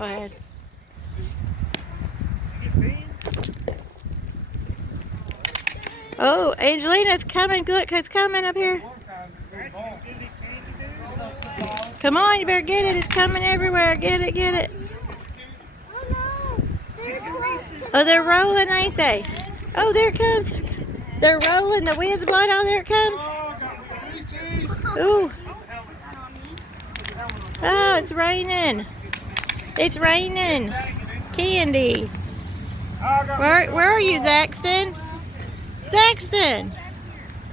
Go ahead. Oh, Angelina's coming. Look, it's coming up here. Come on, you better get it. It's coming everywhere. Get it, get it. Oh, they're rolling, ain't they? Oh, there it comes. They're rolling. The wind's blowing. Oh, there it comes. Ooh. Oh, it's raining. It's raining. Candy. Where are you, Zaxton? Zaxton.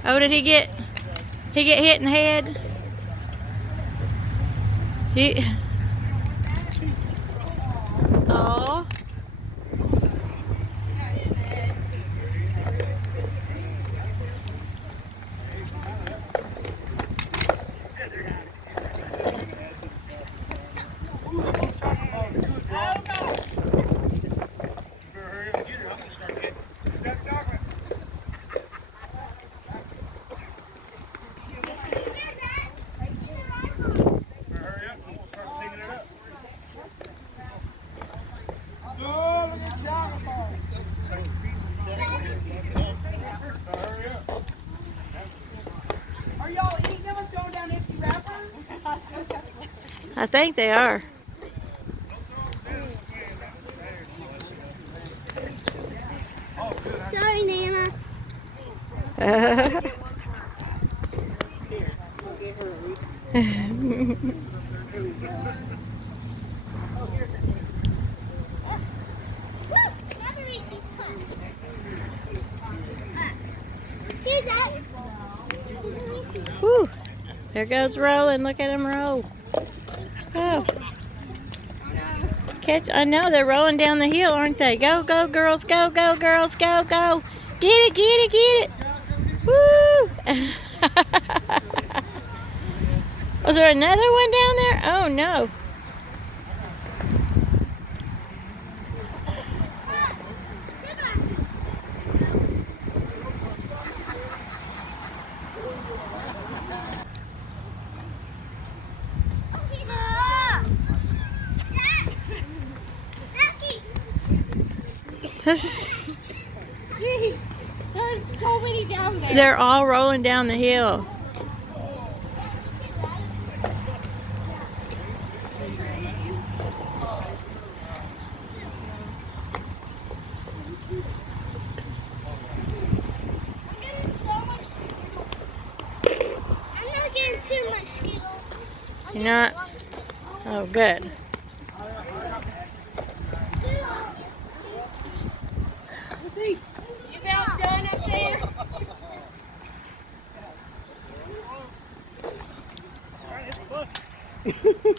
Oh, did he get hit in the head? Oh. Are y'all eating them and throwing down empty wrappers? I think they are. Sorry, Nana. Whew. There goes rolling. Look at him roll. Oh. Catch. I know they're rolling down the hill, aren't they? Go, go, girls. Go, go, girls. Go, go. Get it, get it, get it. Woo. Was there another one down there? Oh, no. Jeez, there's so many down there. They're all rolling down the hill. I'm not getting too much Skittles. You're not? Oh, good. You about done up there?